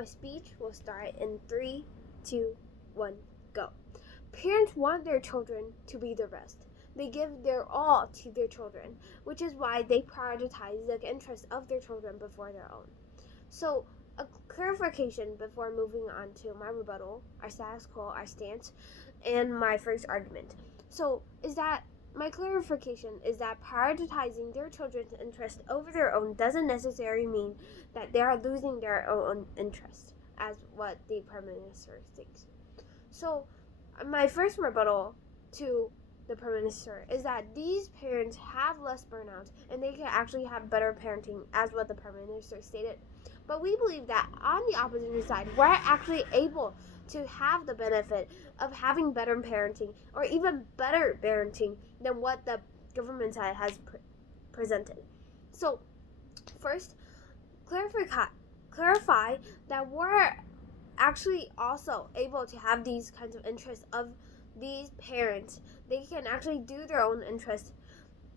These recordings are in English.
My speech will start in 3, 2, 1, go. Parents want their children to be their best. They give their all to their children, which is why they prioritize the interests of their children before their own. So, a clarification before moving on to my rebuttal, our status quo, our stance, and my first argument. So, my clarification is that prioritizing their children's interest over their own doesn't necessarily mean that they are losing their own interest, as what the Prime Minister thinks. So, my first rebuttal to the Prime Minister is that these parents have less burnout and they can actually have better parenting, as what the Prime Minister stated. But we believe that on the opposite side, we're actually able to have the benefit of having better parenting, or even better parenting than what the government side has presented. So, first, clarify that we're actually also able to have these kinds of interests of these parents. They can actually do their own interests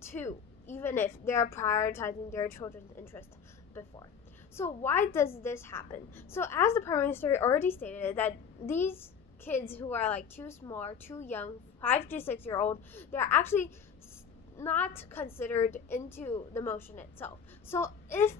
too, even if they're prioritizing their children's interest before. So why does this happen? So as the Prime Minister already stated, that these kids who are like too small or too young, 5 to 6 year old, they're actually not considered into the motion itself. So if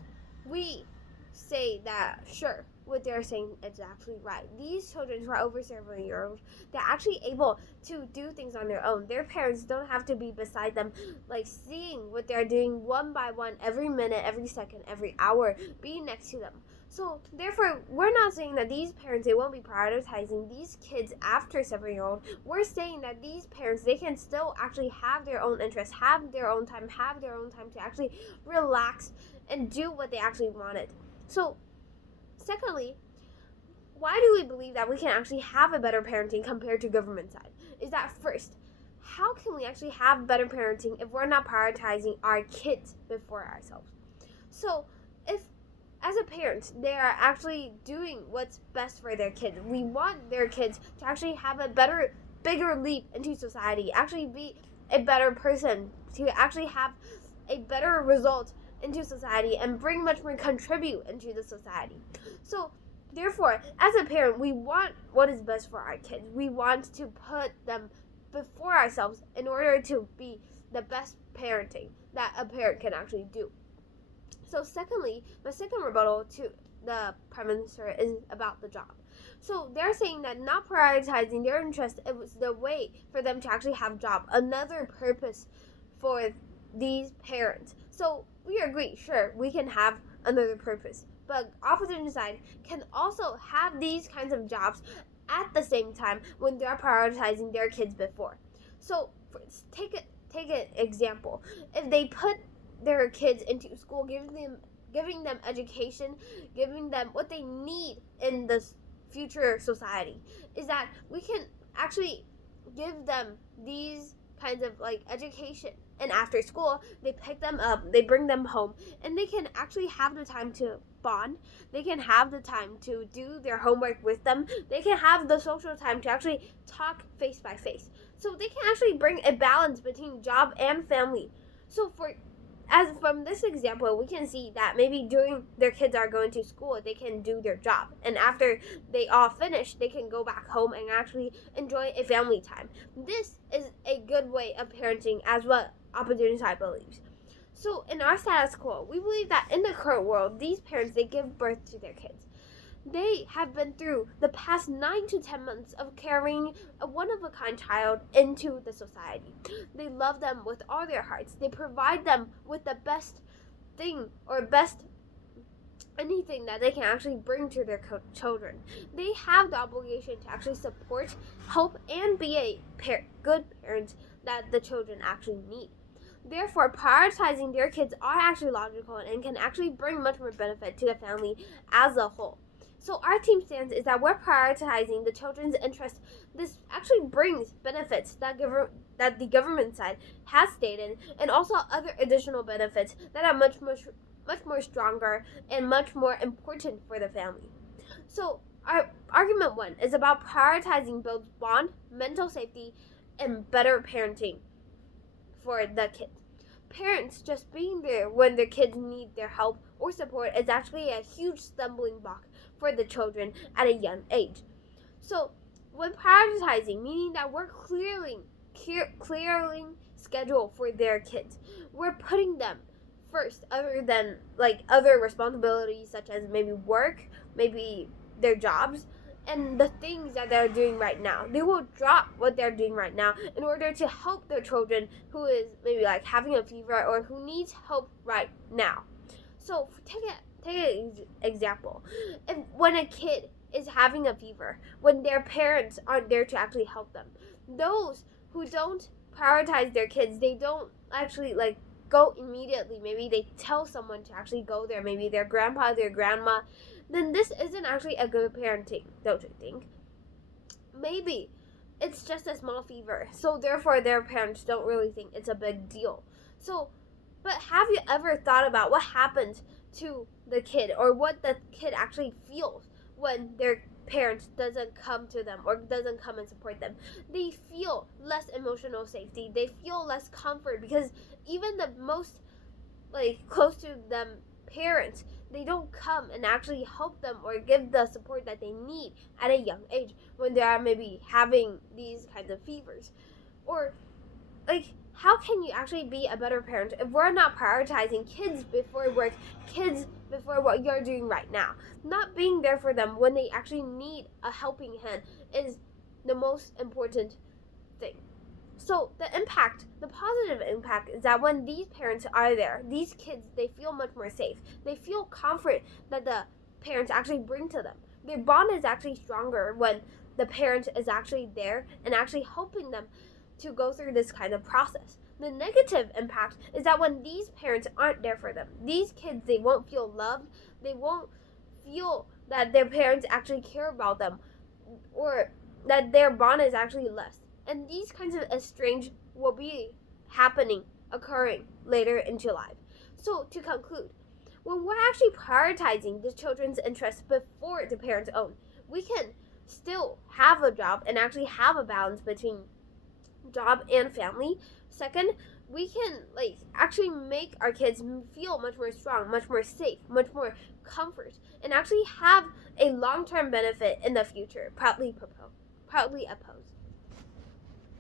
we say that, sure, what they're saying is actually right. These children who are over 7 years old, they're actually able to do things on their own. Their parents don't have to be beside them, like seeing what they're doing one by one, every minute, every second, every hour, being next to them. So therefore, we're not saying that these parents, they won't be prioritizing these kids after 7 year old. We're saying that these parents, they can still actually have their own interests, have their own time to actually relax and do what they actually wanted. So secondly, why do we believe that we can actually have a better parenting compared to government side? Is that first, how can we actually have better parenting if we're not prioritizing our kids before ourselves? So if, as a parent, they are actually doing what's best for their kids, we want their kids to actually have a bigger leap into society, actually be a better person, to actually have a better result into society and bring much more contribute into the society. So therefore, as a parent, we want what is best for our kids. We want to put them before ourselves in order to be the best parenting that a parent can actually do. So secondly, my second rebuttal to the Prime Minister is about the job. So they're saying that not prioritizing their interest, it was the way for them to actually have job, another purpose for these parents. So we agree, sure, we can have another purpose, but opposite side can also have these kinds of jobs at the same time when they're prioritizing their kids before. So take an example. If they put their kids into school, giving them education, giving them what they need in this future society, is that we can actually give them these kinds of like education, and after school they pick them up, they bring them home, and they can actually have the time to bond, they can have the time to do their homework with them, they can have the social time to actually talk face by face. So they can actually bring a balance between job and family. So as from this example, we can see that maybe during their kids are going to school, they can do their job, and after they all finish, they can go back home and actually enjoy a family time. This is a good way of parenting, as what opportunity side believes. So in our status quo, we believe that in the current world, these parents, they give birth to their kids. They have been through the past 9 to 10 months of carrying a one-of-a-kind child into the society. They love them with all their hearts. They provide them with the best thing, or best anything that they can actually bring to their children. They have the obligation to actually support, help, and be a good parent that the children actually need. Therefore, prioritizing their kids are actually logical and can actually bring much more benefit to the family as a whole. So our team stance is that we're prioritizing the children's interest. This actually brings benefits that the government side has stated, and also other additional benefits that are much more stronger and much more important for the family. So our argument 1 is about prioritizing both bond, mental safety, and better parenting for the kids. Parents just being there when their kids need their help or support is actually a huge stumbling block for the children at a young age. So when prioritizing, meaning that we're clearing schedule for their kids, we're putting them first, other than like other responsibilities such as maybe work, maybe their jobs, and the things that they're doing right now. They will drop what they're doing right now in order to help their children who is maybe like having a fever or who needs help right now. So take an example. When a kid is having a fever, when their parents aren't there to actually help them, those who don't prioritize their kids, they don't actually like go immediately. Maybe they tell someone to actually go there, maybe their grandpa, their grandma, then this isn't actually a good parenting, don't you think? Maybe it's just a small fever, so therefore their parents don't really think it's a big deal. So, but have you ever thought about what happens to the kid, or what the kid actually feels when their parents doesn't come to them or doesn't come and support them? They feel less emotional safety. They feel less comfort, because even the most like close to them parents, they don't come and actually help them or give the support that they need at a young age when they are maybe having these kinds of fevers. Or like, how can you actually be a better parent if we're not prioritizing kids before work, kids before what you're doing right now? Not being there for them when they actually need a helping hand is the most important thing. So the positive impact is that when these parents are there, these kids, they feel much more safe. They feel comfort that the parents actually bring to them. Their bond is actually stronger when the parent is actually there and actually helping them to go through this kind of process. The negative impact is that when these parents aren't there for them, these kids, they won't feel loved. They won't feel that their parents actually care about them, or that their bond is actually less. And these kinds of estranged will be occurring later into life. So to conclude, when we're actually prioritizing the children's interests before the parents' own, we can still have a job and actually have a balance between job and family. Second, we can actually make our kids feel much more strong, much more safe, much more comfort, and actually have a long-term benefit in the future. Proudly oppose.